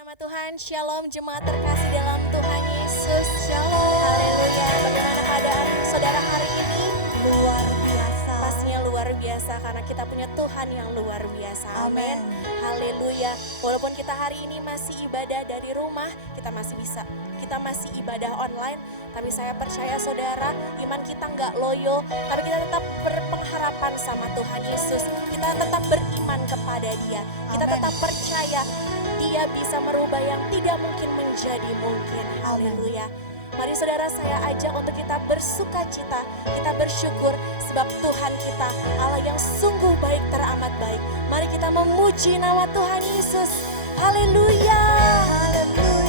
Nama Tuhan, Shalom jemaat terkasih dalam Tuhan Yesus. Shalom, haleluya. Bagaimana keadaan saudara hari ini? Luar biasa. Pastinya luar biasa karena kita punya Tuhan yang luar biasa. Amin. Haleluya. Walaupun kita hari ini masih ibadah dari rumah, kita masih ibadah online, tapi saya percaya saudara, iman kita nggak loyo, tapi kita tetap berpengharapan sama Tuhan Yesus. Kita tetap beriman kepada Dia. Kita tetap percaya Dia bisa merubah yang tidak mungkin menjadi mungkin. Haleluya. Mari saudara, saya ajak untuk kita bersuka cita, kita bersyukur sebab Tuhan kita Allah yang sungguh baik, teramat baik. Mari kita memuji nama Tuhan Yesus. Haleluya. Haleluya.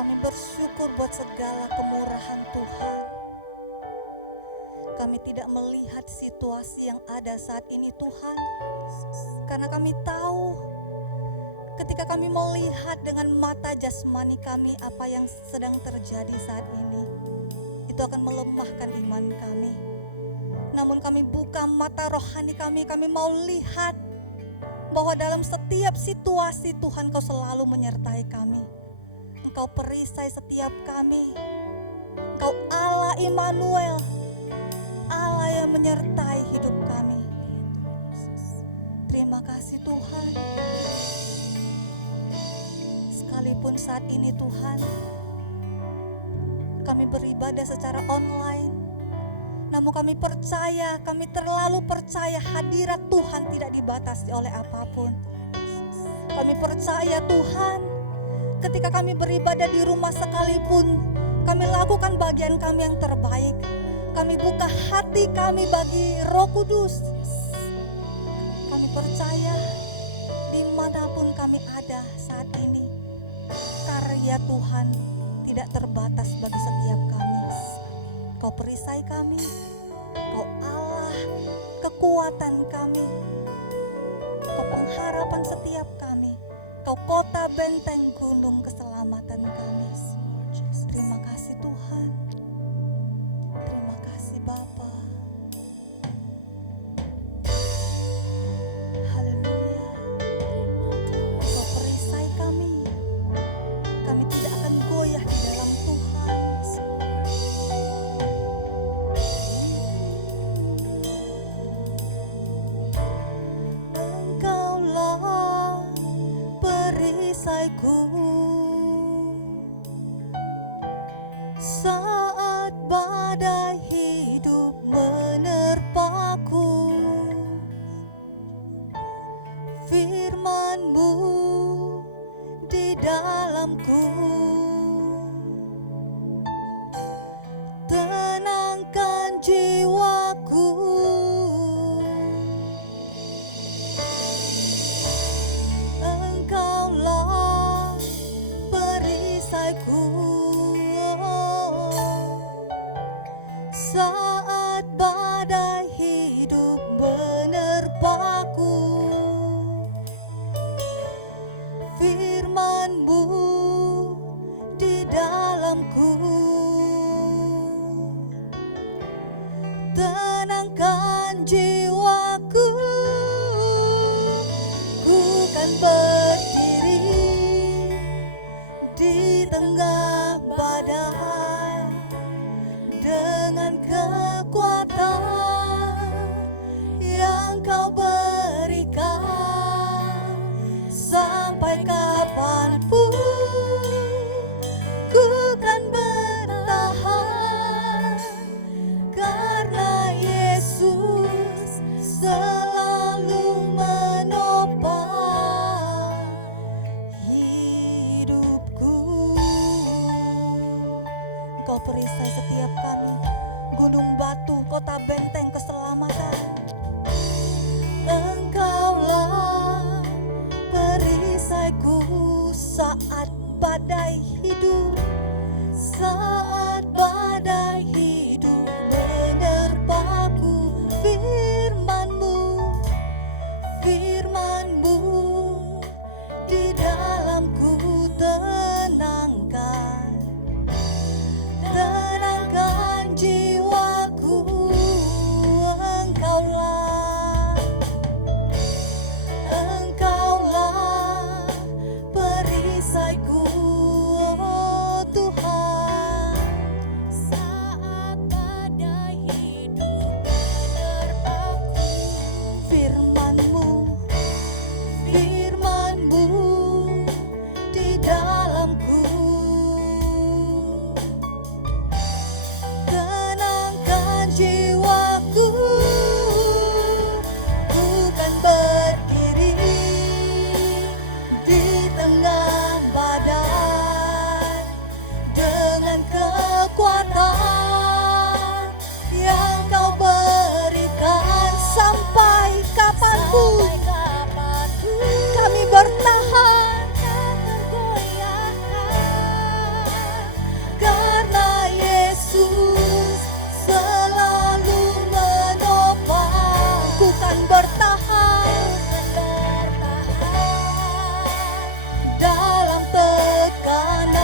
Kami bersyukur buat segala kemurahan Tuhan. Kami tidak melihat situasi yang ada saat ini Tuhan. Karena kami tahu ketika kami melihat dengan mata jasmani kami apa yang sedang terjadi saat ini, itu akan melemahkan iman kami. Namun kami buka mata rohani kami mau lihat bahwa dalam setiap situasi Tuhan Kau selalu menyertai kami. Engkau perisai setiap kami. Engkau Allah Immanuel, Allah yang menyertai hidup kami. Terima kasih Tuhan. Sekalipun saat ini Tuhan, kami beribadah secara online, namun kami percaya, kami terlalu percaya hadirat Tuhan tidak dibatasi oleh apapun. Kami percaya Tuhan, ketika kami beribadah di rumah sekalipun, kami lakukan bagian kami yang terbaik. Kami buka hati kami bagi Roh Kudus. Kami percaya dimanapun kami ada saat ini, karya Tuhan tidak terbatas bagi setiap kami. Kau perisai kami, Kau Allah, kekuatan kami, Kau pengharapan setiap kami, Kau kota benteng gunung keselamatan kami. Terima kasih Tuhan. Terima kasih Bapa. Haleluya. Kau perisai kami. Kami tidak akan goyah di dalam Tuhan. Engkaulah perisaiku saat badai hidup menerpaku. Firman-Mu di dalamku tenangkan jiwaku. Engkaulah perisaiku saat badai hidup menerpaku. Firman-Mu di dalamku tenangkan jiwaku. Ku kan berdiri di tengah badai dengan kekuatan yang Kau berikan. Sampai kapanpun ku kan bertahan, karena Yesus selalu menopang hidupku. Engkau perisai setiap kami, gunung batu, kota benteng keselamatan. Engkaulah perisaiku saat badai hidup, saat badai hidup menerpaku. Firman-Mu di dalamku tenangkan jiwaku. Engkaulah perisaiku, oh Tuhan. Saat badai hidup menerpaku. Firman-Mu di dalamku tenangkan jiwaku. Ku kan berdiri di tengah badai dengan kekuatan yang Kau berikan. Sampai kapanpun kami bertahan, Yesus selalu menopang. Ku kan bertahan dalam tekanan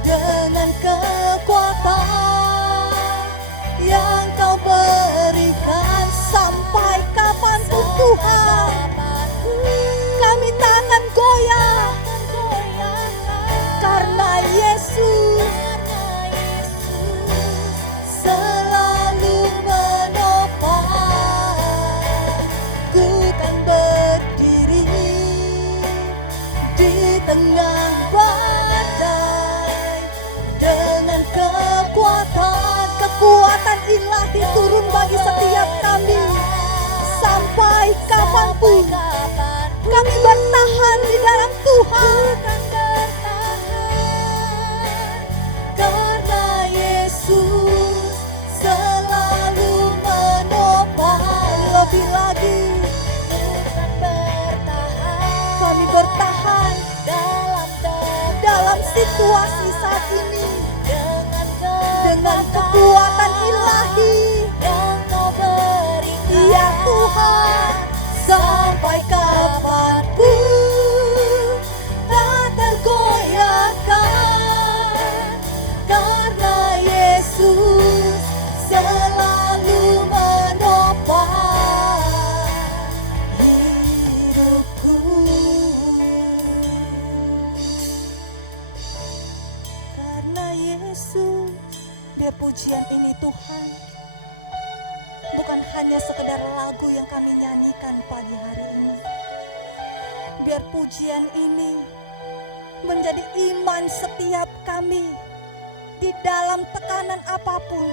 dengan kekuatan yang Kau berikan. Sampai kapanpun Tuhan, kami takkan goyah karena Yesus selalu menopang. Ku kan berdiri di tengah badai dengan kekuatan ilahi turun bagi setiap kami. Sampai kapanpun kami bertahan di dalam Tuhan, karena Yesus selalu menopang. Lebih lagi kami bertahan dalam situasi saat ini dengan kekuatan ilahi yang Kau berikan. Ya Tuhan, sampai kapanpun tak tergoyahkan, karena Yesus selalu menopang hidupku. Karena Yesus, biar pujian ini Tuhan bukan hanya sekedar lagu yang kami nyanyikan pagi hari ini. Biar pujian ini menjadi iman setiap kami di dalam tekanan apapun,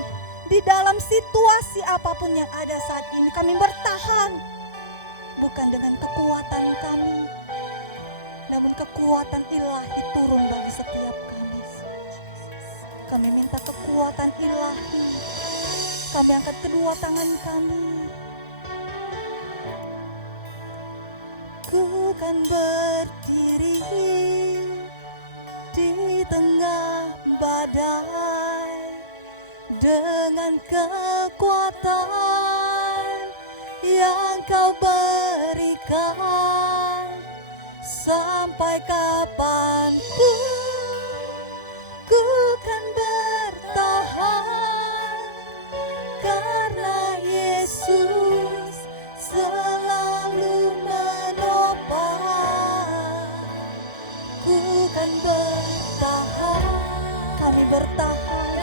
di dalam situasi apapun yang ada saat ini. Kami bertahan bukan dengan kekuatan kami, namun kekuatan ilahi turun bagi setiap kami. Kami minta kekuatan ilahi. Kami angkat kedua tangan kami. Ku kan berdiri di tengah badai dengan kekuatan yang Kau berikan. Sampai kapanpun ku kan bertahan, karena Yesus selalu menopang. Ku kan bertahan, kami bertahan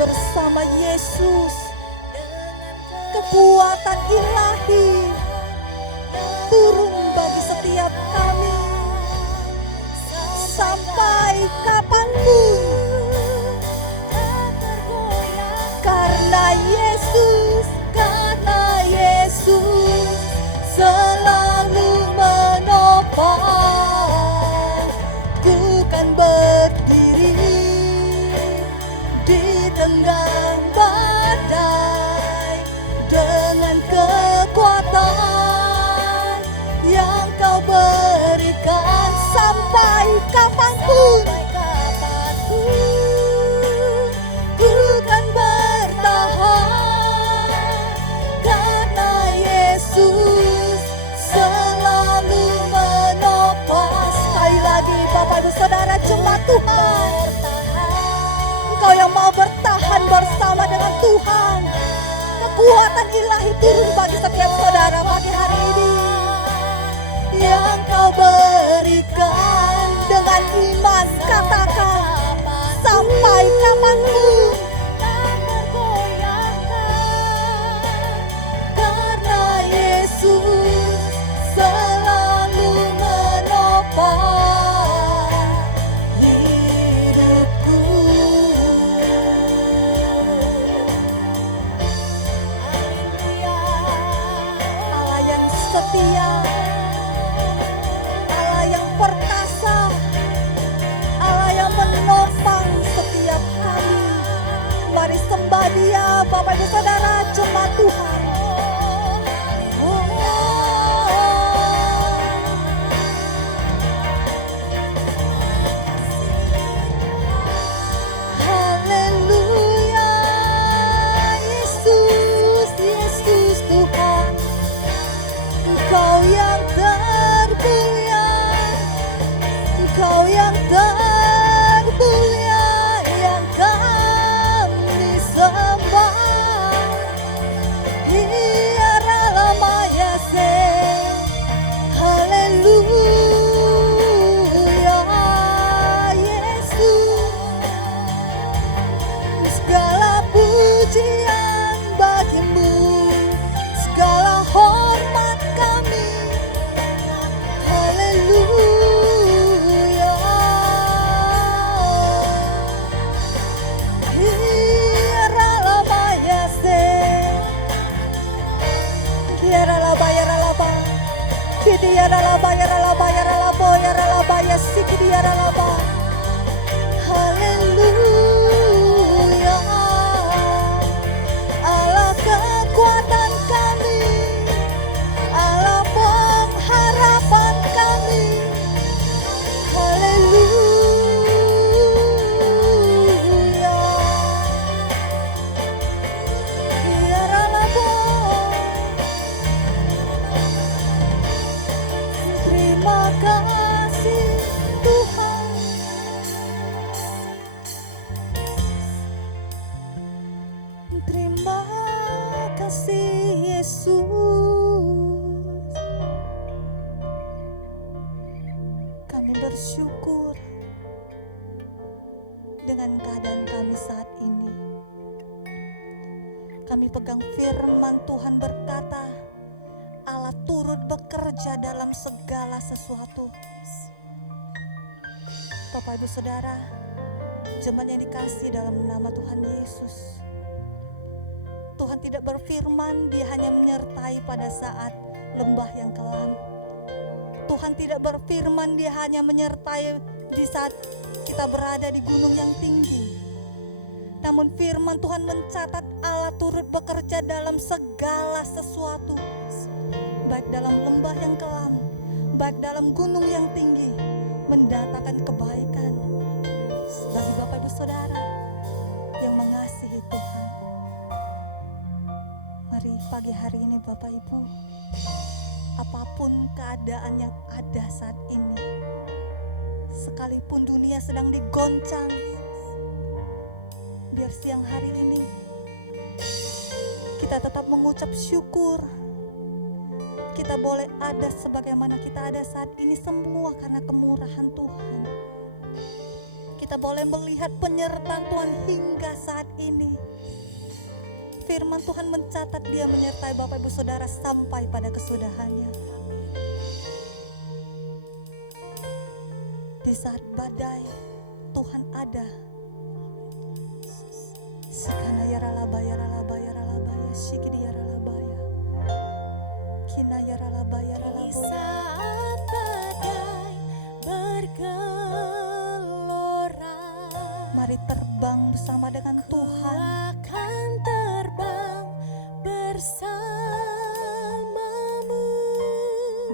bersama Yesus. Kekuatan ilahi turun bagi setiap kami. Sampai kapanpun, karena Yesus selalu menopang. Ku kan berdiri di tengah badai dengan kekuatan yang Kau berikan. Sampai kapanpun, ku kan bertahan, karena Yesus selalu menopang. Sekali lagi Bapak Ibu Saudara, jemaat Tuhan, Engkau yang mau bertahan bersama dengan Tuhan. Kekuatan ilahi turun bagi setiap saudara pagi hari ini, yang Kau berikan. Dengan iman katakan, sampai kapanpun tak tergoyahkan, karena Yesus selalu menopang hidupku. Allah yang setia, Allah yang perkasa, Allah yang menopang setiap kami. Mari sembah Dia, Bapak Ibu Saudara, jemaat Tuhan. Engkau yang termulia yang kami sembah. Hiara lama ya se, haleluya Yesus. Segala pujian bagimu, segala hormat kami, haleluya. Hiara lama ya se, hiara laba yara laba, kiti yara laba yara laba yara labo yara laba ya sikiti yara laba, haleluya. Allah kekuatan kami, Allah pengharapan kami, haleluya. Biarlah labo. Terima kasih Tuhan. Terima kasih Yesus. Kami bersyukur dengan keadaan kami saat ini. Kami pegang firman Tuhan berkata, Allah turut bekerja dalam segala sesuatu. Bapak Ibu Saudara, jemaat yang dikasihi dalam nama Tuhan Yesus. Tuhan tidak berfirman, Dia hanya menyertai pada saat lembah yang kelam. Tuhan tidak berfirman, Dia hanya menyertai di saat kita berada di gunung yang tinggi. Namun firman Tuhan mencatat Allah turut bekerja dalam segala sesuatu. Baik dalam lembah yang kelam, baik dalam gunung yang tinggi, mendatangkan kebaikan bagi Bapak Ibu Saudara yang mengasihi Tuhan. Mari pagi hari ini Bapak Ibu, apapun keadaan yang ada saat ini, sekalipun dunia sedang digoncang, biar siang hari ini kita tetap mengucap syukur. Kita boleh ada sebagaimana kita ada saat ini semua karena kemurahan Tuhan. Kita boleh melihat penyertaan Tuhan hingga saat ini. Firman Tuhan mencatat Dia menyertai Bapak Ibu Saudara sampai pada kesudahannya. Di saat badai, Tuhan ada. Sikana yaralaba yaralaba yaralaba ya shikidi yaralaba ya. Kina yaralaba yaralaba. Di saat badai bergelora, Mari terbang bersama dengan Tuhan. akan terbang bersamamu.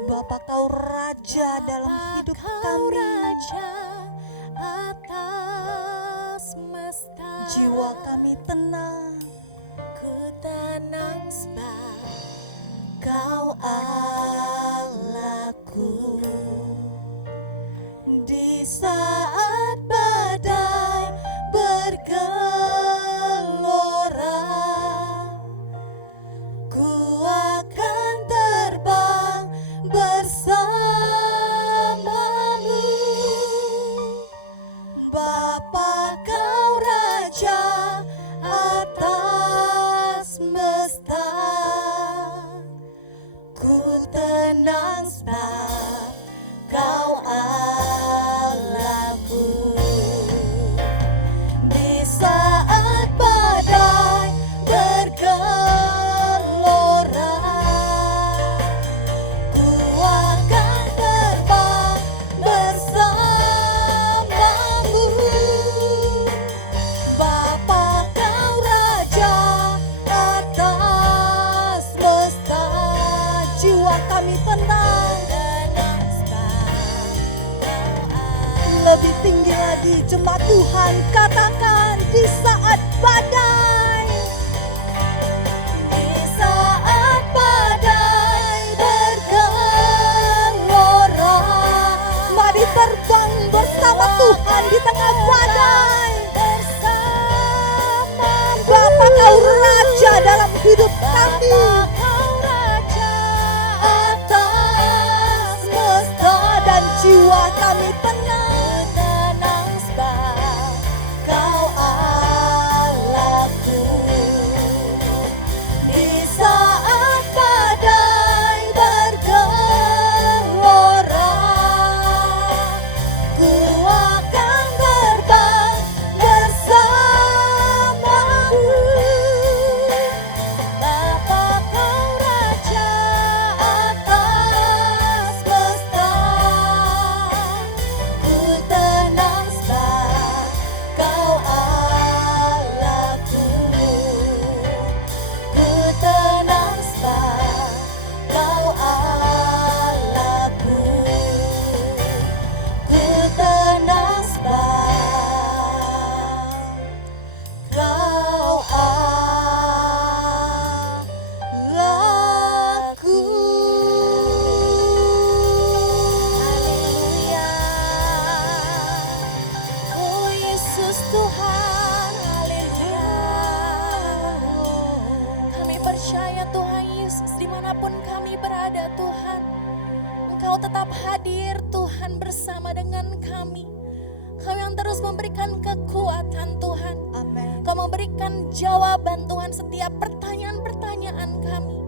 Bapa Kau Raja dalam hidup Kau kami. Raja atas semesta. Jiwa kami tenang. Ku tenang sebab Kau Allahku. Di saat badai bergelora, ku akan terbang bersamamu. Bapa Kau Raja atas semesta. Ku tenang sebab Kau Allahku. Di saat badai bergelora, ku akan terbang bersamamu. Bapa Kau Raja atas semesta. Jiwa kami tenang. Lebih tinggi lagi jemaat Tuhan, katakan di saat badai. Di saat badai bergelora, mari terbang bersama Tuhan di tengah badai. Bapa, Kau Raja dalam hidup kami. Atas semesta dan jiwa kami tenang. Sebab Kau Allahku. Di saat badai bergelora, ku akan terbang bersamamu. Bapa, Kau Raja atas semesta, ku tenang sebab Kau Allahku. Ku tenang sebab Kau Allahku. Ku tenang sebab Kau Allahku. Haleluya. Oh Yesus Tuhan, haleluya. Kami percaya Tuhan Yesus, dimanapun kami berada Tuhan, Engkau tetap hadir Tuhan bersama dengan kami. Kau yang terus memberikan kekuatan Tuhan. Amin. Kau memberikan jawaban Tuhan setiap pertanyaan-pertanyaan kami.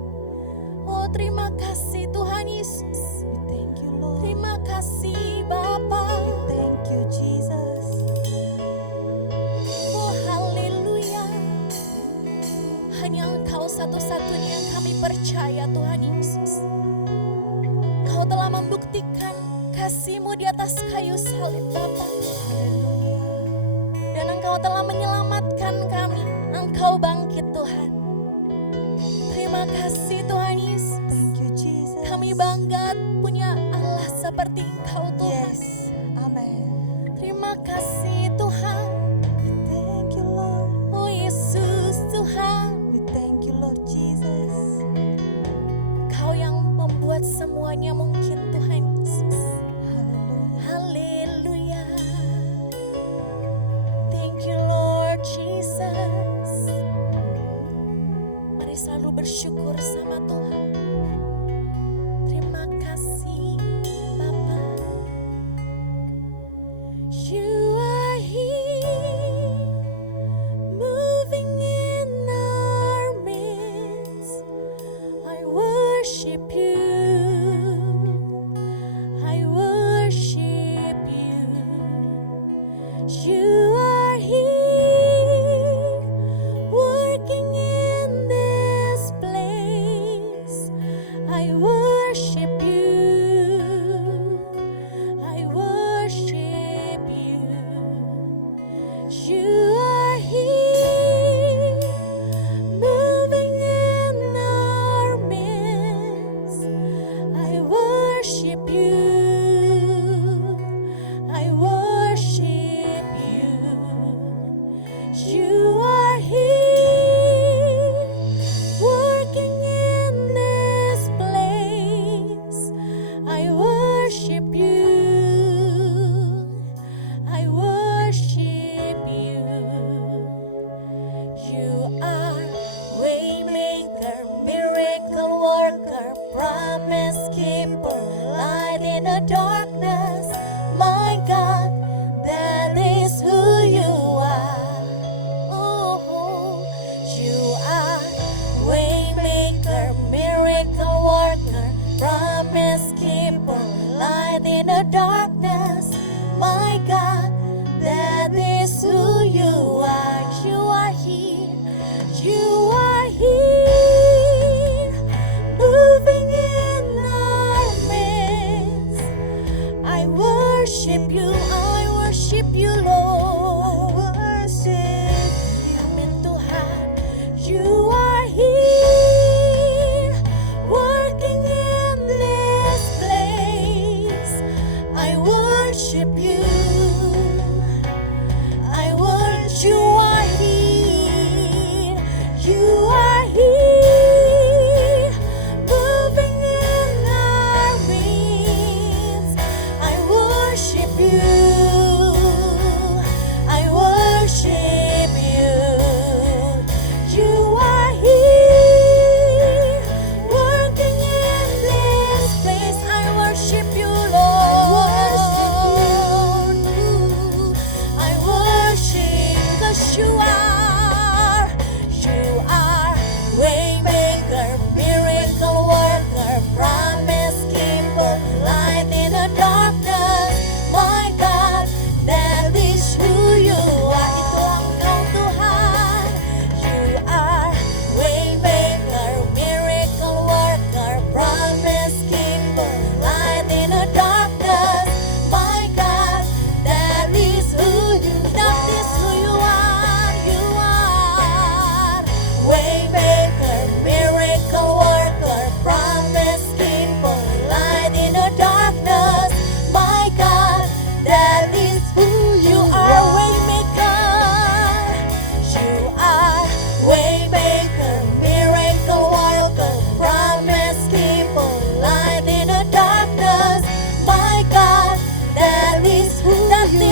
Oh terima kasih Tuhan Yesus. We thank you, Lord. Terima kasih Bapa. Thank you, Jesus. Oh haleluya. Hanya Engkau satu-satunya yang kami percaya Tuhan Yesus. Kau telah membuktikan kasih-Mu di atas kayu salib Bapa. Dan Engkau telah menyelamatkan kami. Engkau bangkit Tuhan. Terima kasih Tuhan Yesus. Thank you, Jesus. Kami bangga punya Allah seperti Engkau Tuhan. Yes. Amen. Terima kasih Tuhan. We thank you, Lord. Oh Yesus Tuhan. We thank you, Lord Jesus. Kau yang membuat semuanya mungkin Tuhan Yesus. Haleluya. Haleluya. Thank you Lord Jesus. Mari selalu bersyukur sama Tuhan. Terima kasih Bapa. You are here, moving in our midst. I worship you. I worship you. You are here, working in this place. I worship you. I worship you. You are here, moving in our midst. I worship you. I worship you. You are here, working in this place. I worship you. I worship you. You are waymaker, miracle worker, promise keeper, light in the darkness. My God, that is who you are. Oh, you are waymaker, miracle worker, promise keeper, light in the darkness. My God, that is who you are. You are here. You are here, moving in our midst. I worship you. I worship you, Lord. Worship Amin Tuhan. You are here, working in this place. I worship you. I worship you. Are here. You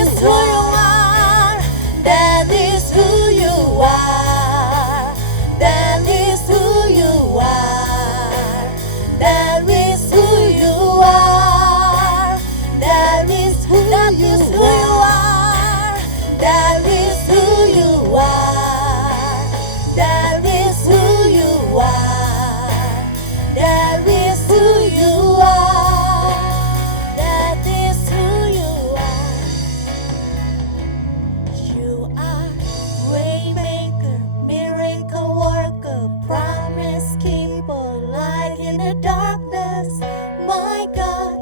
is who you are. That is who you are. That is who you are. That is who you are. That is who you are. That is who you are. That is who you are. That is who you are. That is who you are. You are waymaker, miracle worker, promise keeper, light in the darkness. My God,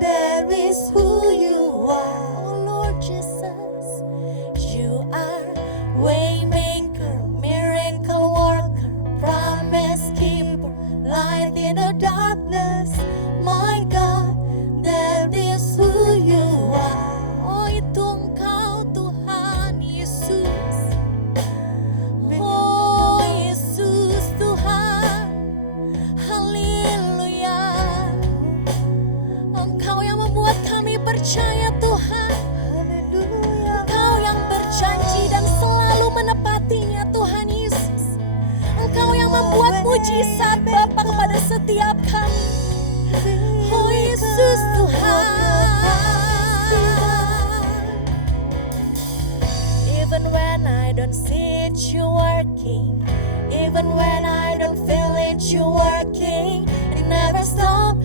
that is who you are. Oh Lord Jesus, you are waymaker, miracle worker, promise keeper, light in the darkness. My God, that is who you are. Oh itu Engkau Tuhan Yesus. Oh Yesus Tuhan. Haleluya. Engkau yang membuat kami percaya Tuhan. Haleluya. Engkau yang berjanji dan selalu menepatinya Tuhan Yesus. Engkau yang membuat mujizat Bapa kepada setiap kami. Oh Yesus Tuhan. Even when I don't see it you working, even when I don't feel it you working, you never stop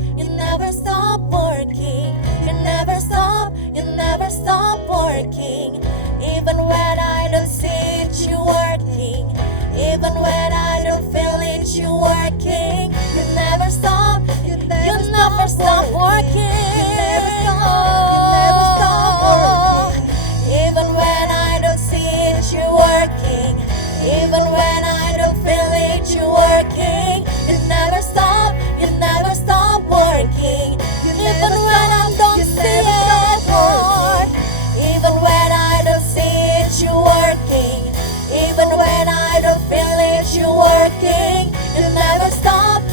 working, you never stop working. Even when I don't see it you working, even when I don't feel it you working, you never stop working. You never stop working. Even when I don't see it you working, even when I don't feel it you working, you never stop working. Even when I don't see it, Lord, even when I don't see it you working, even when I don't feel it you working, you never stop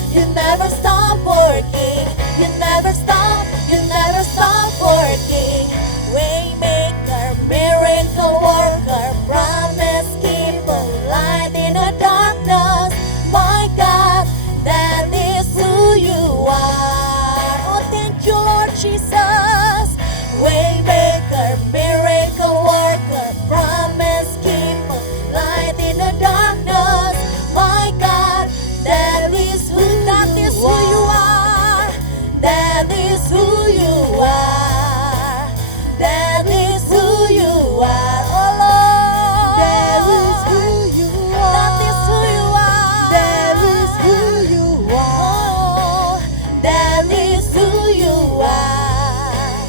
working. You never stop working. Waymaker, miracle worker, promise keeper, light in the darkness. My God, that is who you are. Oh, thank you, Lord Jesus. Waymaker, miracle worker, promise keeper, light in the darkness. My God, that is who you are. That is who you are. That is who you are. Oh Lord, That is who you are. that is who you are. That is who you Oh, are. that is who you are.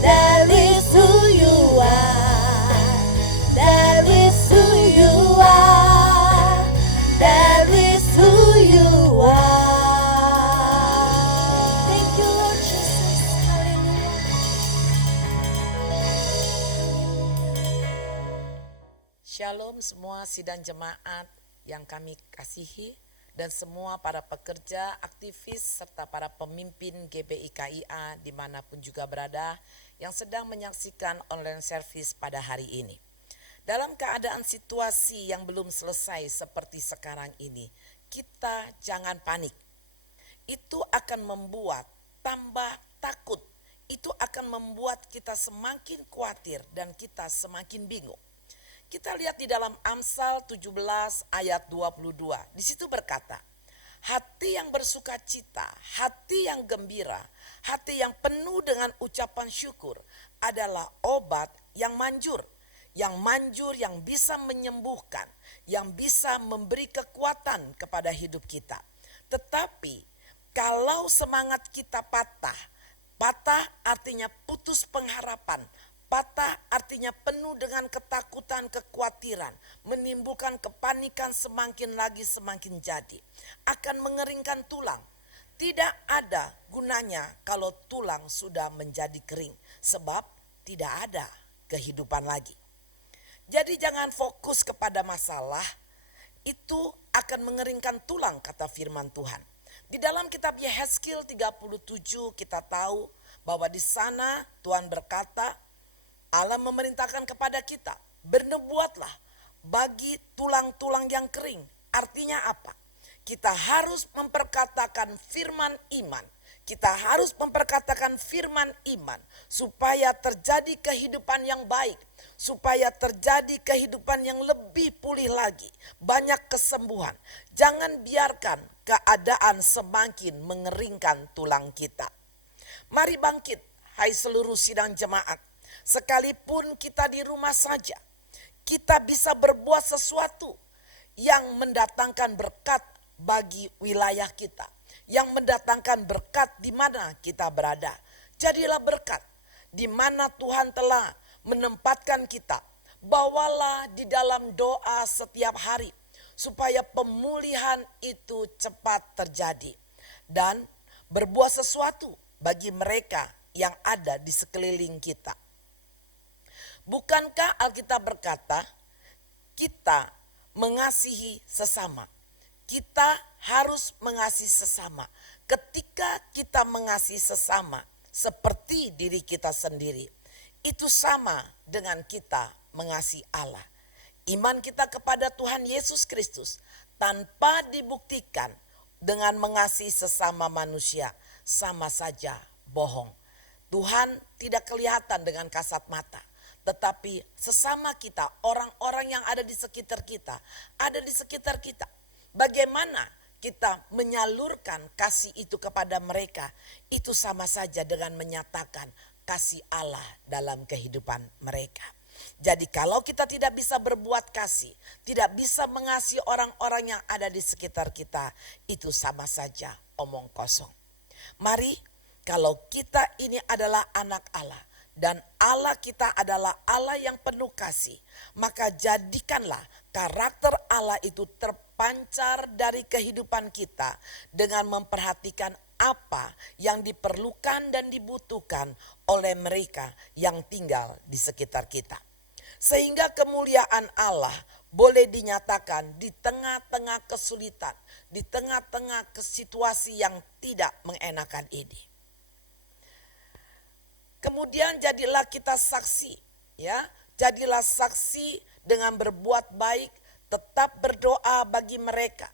That is who you are. That is who you are. That is who you are. Thank you, Lord Jesus. Shalom semua sidang jemaat yang kami kasihi dan semua para pekerja, aktivis, serta para pemimpin GBI KIA dimanapun juga berada yang sedang menyaksikan online service pada hari ini. Dalam keadaan situasi yang belum selesai seperti sekarang ini, kita jangan panik. Itu akan membuat tambah takut. Itu akan membuat kita semakin khawatir dan kita semakin bingung. Kita lihat di dalam Amsal 17 ayat 22. Di situ berkata, hati yang bersuka cita, hati yang gembira, hati yang penuh dengan ucapan syukur adalah obat yang manjur. Yang manjur, yang bisa menyembuhkan, yang bisa memberi kekuatan kepada hidup kita. Tetapi kalau semangat kita patah, patah artinya putus pengharapan, patah artinya penuh dengan ketakutan, kekhawatiran, menimbulkan kepanikan semakin lagi semakin jadi, akan mengeringkan tulang. Tidak ada gunanya kalau tulang sudah menjadi kering, sebab tidak ada kehidupan lagi. Jadi jangan fokus kepada masalah, itu akan mengeringkan tulang kata firman Tuhan. Di dalam kitab Yehezkiel 37 kita tahu bahwa di sana Tuhan berkata, Allah memerintahkan kepada kita, bernubuatlah bagi tulang-tulang yang kering. Artinya apa? Kita harus memperkatakan firman iman. Kita harus memperkatakan firman iman supaya terjadi kehidupan yang baik, supaya terjadi kehidupan yang lebih pulih lagi, banyak kesembuhan. Jangan biarkan keadaan semakin mengeringkan tulang kita. Mari bangkit, hai seluruh sidang jemaat. Sekalipun kita di rumah saja, kita bisa berbuat sesuatu yang mendatangkan berkat bagi wilayah kita, yang mendatangkan berkat di mana kita berada. Jadilah berkat di mana Tuhan telah menempatkan kita. Bawalah di dalam doa setiap hari supaya pemulihan itu cepat terjadi, dan berbuat sesuatu bagi mereka yang ada di sekeliling kita. Bukankah Alkitab berkata, kita mengasihi sesama? Kita harus mengasihi sesama. Ketika kita mengasihi sesama seperti diri kita sendiri, itu sama dengan kita mengasihi Allah. Iman kita kepada Tuhan Yesus Kristus tanpa dibuktikan dengan mengasihi sesama manusia sama saja bohong. Tuhan tidak kelihatan dengan kasat mata. Tetapi sesama kita, orang-orang yang ada di sekitar kita, bagaimana kita menyalurkan kasih itu kepada mereka, itu sama saja dengan menyatakan kasih Allah dalam kehidupan mereka. Jadi kalau kita tidak bisa berbuat kasih, tidak bisa mengasihi orang-orang yang ada di sekitar kita, itu sama saja omong kosong. Mari, kalau kita ini adalah anak Allah, dan Allah kita adalah Allah yang penuh kasih, maka jadikanlah karakter Allah itu terpancar dari kehidupan kita dengan memperhatikan apa yang diperlukan dan dibutuhkan oleh mereka yang tinggal di sekitar kita. Sehingga kemuliaan Allah boleh dinyatakan di tengah-tengah kesulitan, di tengah-tengah situasi yang tidak mengenakan ini. Kemudian jadilah kita saksi, ya. Jadilah saksi dengan berbuat baik, tetap berdoa bagi mereka,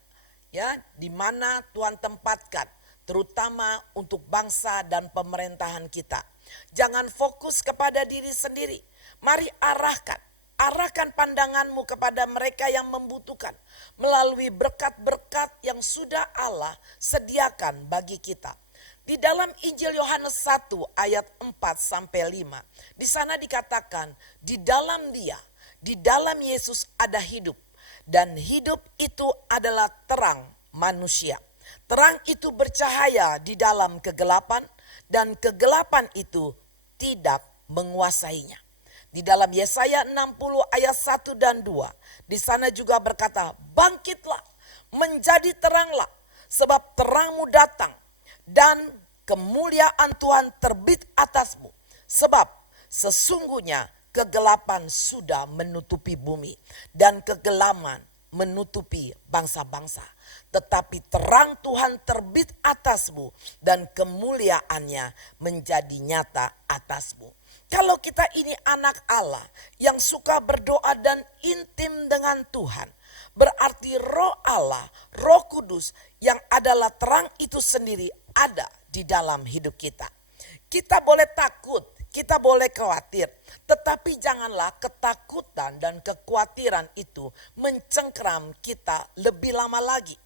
ya, di mana Tuhan tempatkan, terutama untuk bangsa dan pemerintahan kita. Jangan fokus kepada diri sendiri. Mari arahkan pandanganmu kepada mereka yang membutuhkan melalui berkat-berkat yang sudah Allah sediakan bagi kita. Di dalam Injil Yohanes 1 ayat 4 sampai 5, di sana dikatakan, di dalam Dia, di dalam Yesus ada hidup, dan hidup itu adalah terang manusia. Terang itu bercahaya di dalam kegelapan, dan kegelapan itu tidak menguasainya. Di dalam Yesaya 60 ayat 1 dan 2, di sana juga berkata, bangkitlah, menjadi teranglah, sebab terangmu datang, dan kemuliaan Tuhan terbit atasmu. Sebab sesungguhnya kegelapan sudah menutupi bumi, dan kegelapan menutupi bangsa-bangsa. Tetapi terang Tuhan terbit atasmu, dan kemuliaannya menjadi nyata atasmu. Kalau kita ini anak Allah yang suka berdoa dan intim dengan Tuhan, berarti Roh Allah, Roh Kudus yang adalah terang itu sendiri ada di dalam hidup kita. Kita boleh takut, kita boleh khawatir, tetapi janganlah ketakutan dan kekhawatiran itu mencengkeram kita lebih lama lagi.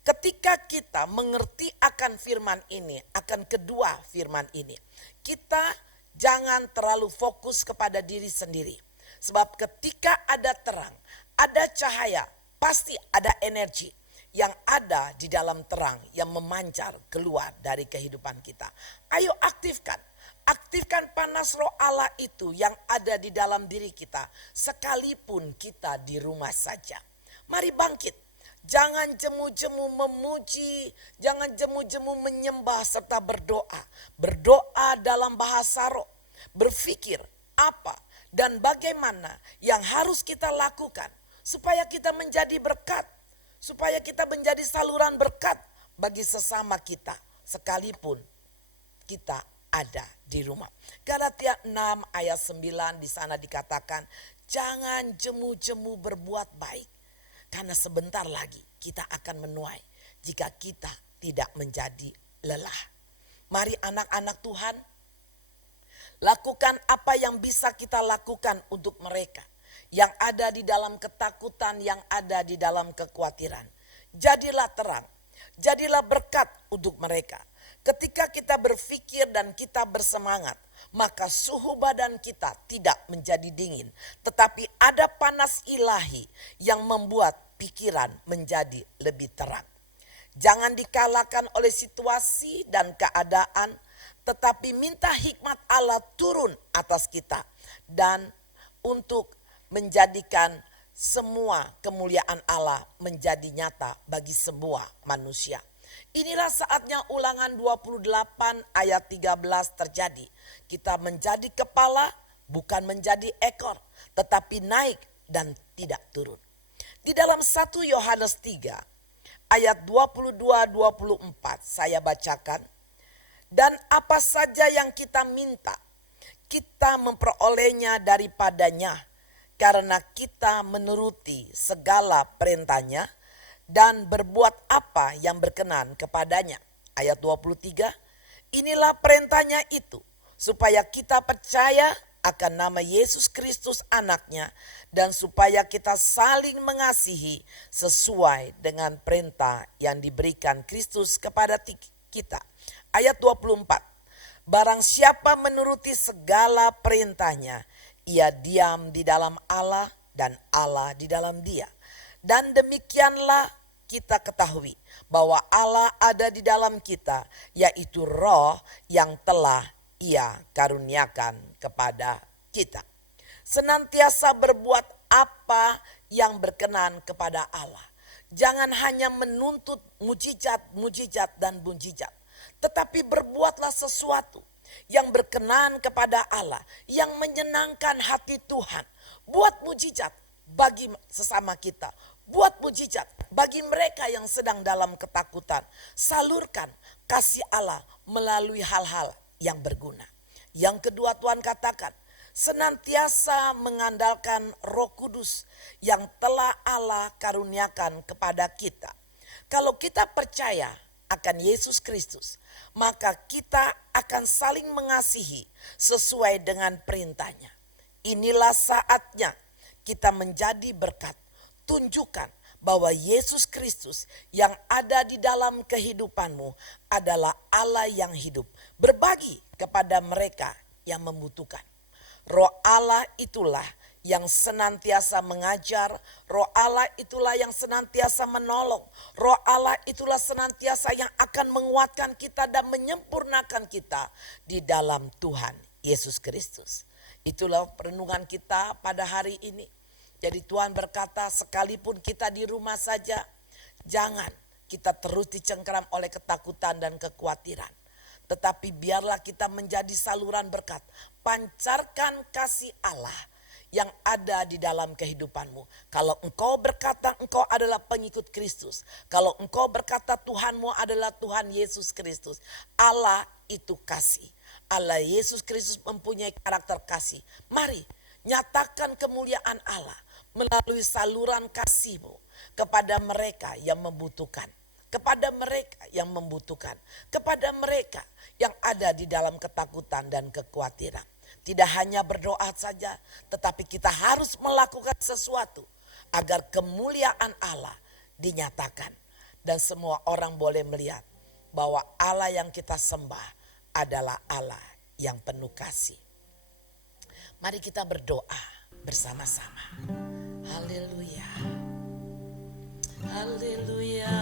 Ketika kita mengerti akan firman ini, akan kedua firman ini, kita jangan terlalu fokus kepada diri sendiri. Sebab ketika ada terang, ada cahaya, pasti ada energi yang ada di dalam terang yang memancar keluar dari kehidupan kita. Ayo aktifkan panas Roh Allah itu yang ada di dalam diri kita, sekalipun kita di rumah saja. Mari bangkit, jangan jemu-jemu memuji, jangan jemu-jemu menyembah serta berdoa. Berdoa dalam bahasa roh, berpikir apa dan bagaimana yang harus kita lakukan supaya kita menjadi berkat, supaya kita menjadi saluran berkat bagi sesama kita, sekalipun kita ada di rumah. Galatia 6 ayat 9 di sana dikatakan, jangan jemu-jemu berbuat baik, karena sebentar lagi kita akan menuai jika kita tidak menjadi lelah. Mari anak-anak Tuhan, lakukan apa yang bisa kita lakukan untuk mereka yang ada di dalam ketakutan, yang ada di dalam kekhawatiran. Jadilah terang, jadilah berkat untuk mereka. Ketika kita berpikir dan kita bersemangat, maka suhu badan kita tidak menjadi dingin, tetapi ada panas ilahi yang membuat pikiran menjadi lebih terang. Jangan dikalahkan oleh situasi dan keadaan, tetapi minta hikmat Allah turun atas kita dan untuk menjadikan semua kemuliaan Allah menjadi nyata bagi semua manusia. Inilah saatnya Ulangan 28 ayat 13 terjadi. Kita menjadi kepala, bukan menjadi ekor, tetapi naik dan tidak turun. Di dalam 1 Yohanes 3 ayat 22-24 saya bacakan. Dan apa saja yang kita minta, kita memperolehnya daripadanya, karena kita menuruti segala perintahnya dan berbuat apa yang berkenan kepadanya. Ayat 23, inilah perintahnya itu, supaya kita percaya akan nama Yesus Kristus anaknya, dan supaya kita saling mengasihi sesuai dengan perintah yang diberikan Kristus kepada kita. Ayat 24, barang siapa menuruti segala perintahnya, ia diam di dalam Allah dan Allah di dalam dia. Dan demikianlah kita ketahui bahwa Allah ada di dalam kita, yaitu Roh yang telah Ia karuniakan kepada kita. Senantiasa berbuat apa yang berkenan kepada Allah. Jangan hanya menuntut mujizat dan mujizat, tetapi berbuatlah sesuatu yang berkenan kepada Allah, yang menyenangkan hati Tuhan. Buat mujizat bagi sesama kita, buat mujizat bagi mereka yang sedang dalam ketakutan. Salurkan kasih Allah melalui hal-hal yang berguna. Yang kedua, Tuhan katakan, senantiasa mengandalkan Roh Kudus yang telah Allah karuniakan kepada kita. Kalau kita percaya akan Yesus Kristus, maka kita akan saling mengasihi sesuai dengan perintahnya. Inilah saatnya kita menjadi berkat. Tunjukkan bahwa Yesus Kristus yang ada di dalam kehidupanmu adalah Allah yang hidup. Berbagi kepada mereka yang membutuhkan. Roh Allah itulah yang senantiasa mengajar, Roh Allah itulah yang senantiasa menolong, Roh Allah itulah senantiasa yang akan menguatkan kita dan menyempurnakan kita di dalam Tuhan Yesus Kristus. Itulah perenungan kita pada hari ini. Jadi Tuhan berkata, sekalipun kita di rumah saja, jangan kita terus dicengkeram oleh ketakutan dan kekhawatiran. Tetapi biarlah kita menjadi saluran berkat. Pancarkan kasih Allah yang ada di dalam kehidupanmu. Kalau engkau berkata engkau adalah pengikut Kristus, kalau engkau berkata Tuhanmu adalah Tuhan Yesus Kristus, Allah itu kasih. Allah Yesus Kristus mempunyai karakter kasih. Mari nyatakan kemuliaan Allah melalui saluran kasih-Mu kepada mereka yang membutuhkan, kepada mereka yang membutuhkan, kepada mereka yang ada di dalam ketakutan dan kekhawatiran. Tidak hanya berdoa saja, tetapi kita harus melakukan sesuatu agar kemuliaan Allah dinyatakan. Dan semua orang boleh melihat bahwa Allah yang kita sembah adalah Allah yang penuh kasih. Mari kita berdoa bersama-sama. Haleluya. Haleluya.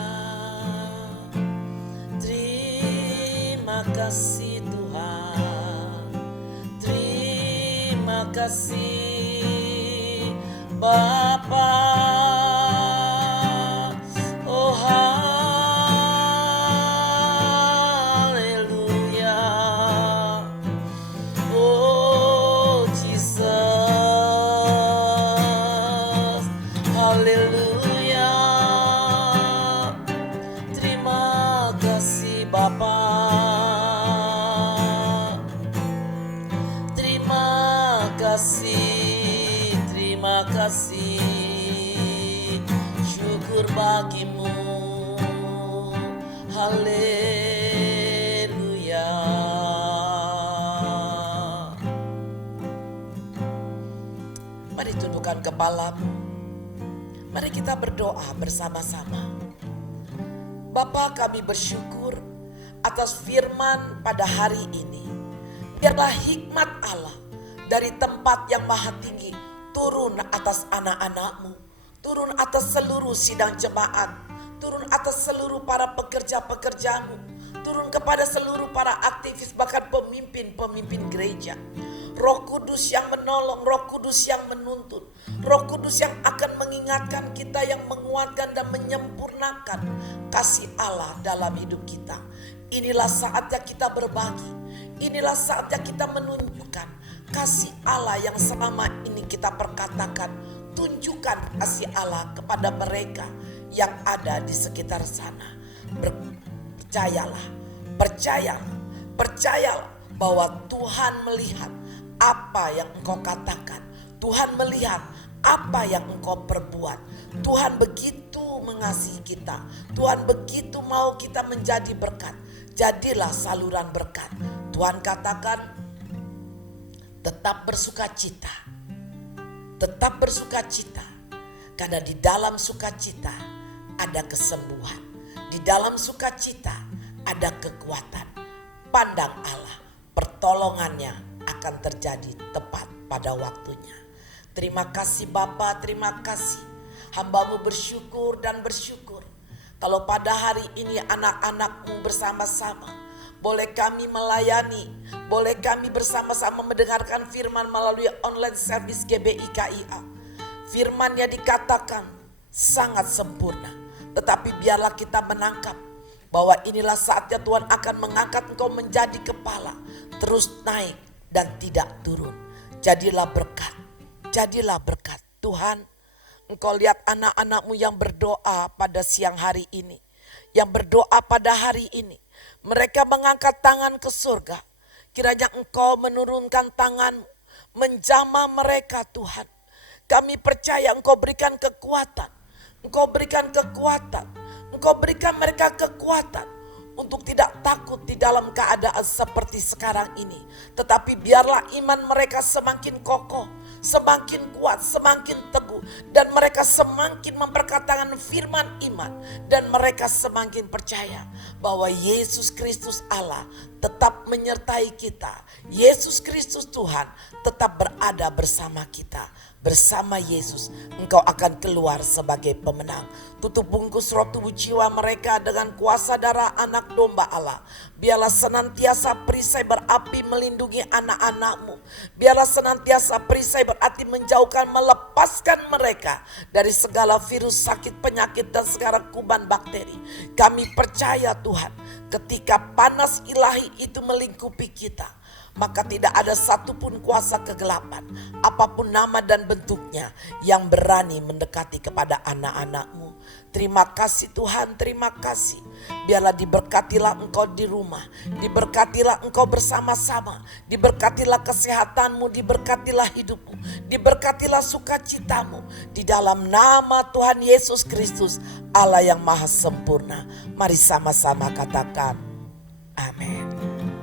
Terima kasih Tuhan. Terima kasih Bapa. Oh haleluya. Oh Jesus. Haleluya. Terima kasih Bapa. kasih, syukur bagimu. Haleluya. Mari tundukkan kepalamu. Mari kita berdoa bersama-sama. Bapa, kami bersyukur atas firman pada hari ini. Biarlah hikmat Allah dari tempat yang maha tinggi turun atas anak-anak-Mu, turun atas seluruh sidang jemaat, turun atas seluruh para pekerja-pekerja-Mu, turun kepada seluruh para aktivis, bahkan pemimpin-pemimpin gereja. Roh Kudus yang menolong, Roh Kudus yang menuntun, Roh Kudus yang akan mengingatkan kita, yang menguatkan dan menyempurnakan kasih Allah dalam hidup kita. Inilah saatnya kita berbagi, inilah saatnya kita menunjukkan kasih Allah yang selama ini kita perkatakan. Tunjukkan kasih Allah kepada mereka yang ada di sekitar sana. Percayalah bahwa Tuhan melihat apa yang engkau katakan. Tuhan melihat apa yang engkau perbuat. Tuhan begitu mengasihi kita. Tuhan begitu mau kita menjadi berkat. Jadilah saluran berkat. Tuhan katakan, tetap bersukacita. Tetap bersukacita. Karena di dalam sukacita ada kesembuhan. Di dalam sukacita ada kekuatan. Pandang Allah, pertolongannya akan terjadi tepat pada waktunya. Terima kasih Bapa, terima kasih. Hamba-Mu bersyukur dan bersyukur. Kalau pada hari ini anak-anak-Mu bersama-sama, boleh kami melayani, boleh kami bersama-sama mendengarkan firman melalui online service GBI KIA. Firman yang dikatakan sangat sempurna. Tetapi biarlah kita menangkap bahwa inilah saatnya Tuhan akan mengangkat engkau menjadi kepala. Terus naik dan tidak turun. Jadilah berkat. Jadilah berkat. Tuhan, engkau lihat anak-anak-Mu yang berdoa pada siang hari ini. Yang berdoa pada hari ini. Mereka mengangkat tangan ke surga. Kiranya engkau menurunkan tangan-Mu. Menjamah mereka Tuhan. Kami percaya engkau berikan kekuatan. Engkau berikan kekuatan. Engkau berikan mereka kekuatan. Untuk tidak takut di dalam keadaan seperti sekarang ini. Tetapi biarlah iman mereka semakin kokoh, semakin kuat, semakin teguh. Dan mereka semakin memperkatakan firman iman. Dan mereka semakin percaya bahwa Yesus Kristus Allah tetap menyertai kita. Yesus Kristus Tuhan tetap berada bersama kita. Bersama Yesus engkau akan keluar sebagai pemenang. Tutup bungkus roh tubuh jiwa mereka dengan kuasa darah anak domba Allah. Biarlah senantiasa perisai berapi melindungi anak-anak-Mu. Biarlah senantiasa perisai berarti menjauhkan, melepaskan mereka dari segala virus, sakit, penyakit dan segala kuman bakteri. Kami percaya Tuhan, ketika panas ilahi itu melingkupi kita, maka tidak ada satupun kuasa kegelapan, apapun nama dan bentuknya, yang berani mendekati kepada anak-anak-Mu. Terima kasih Tuhan, terima kasih. Biarlah diberkatilah engkau di rumah, diberkatilah engkau bersama-sama, diberkatilah kesehatanmu, diberkatilah hidupmu, diberkatilah sukacitamu. Di dalam nama Tuhan Yesus Kristus, Allah yang maha sempurna. Mari sama-sama katakan, amin.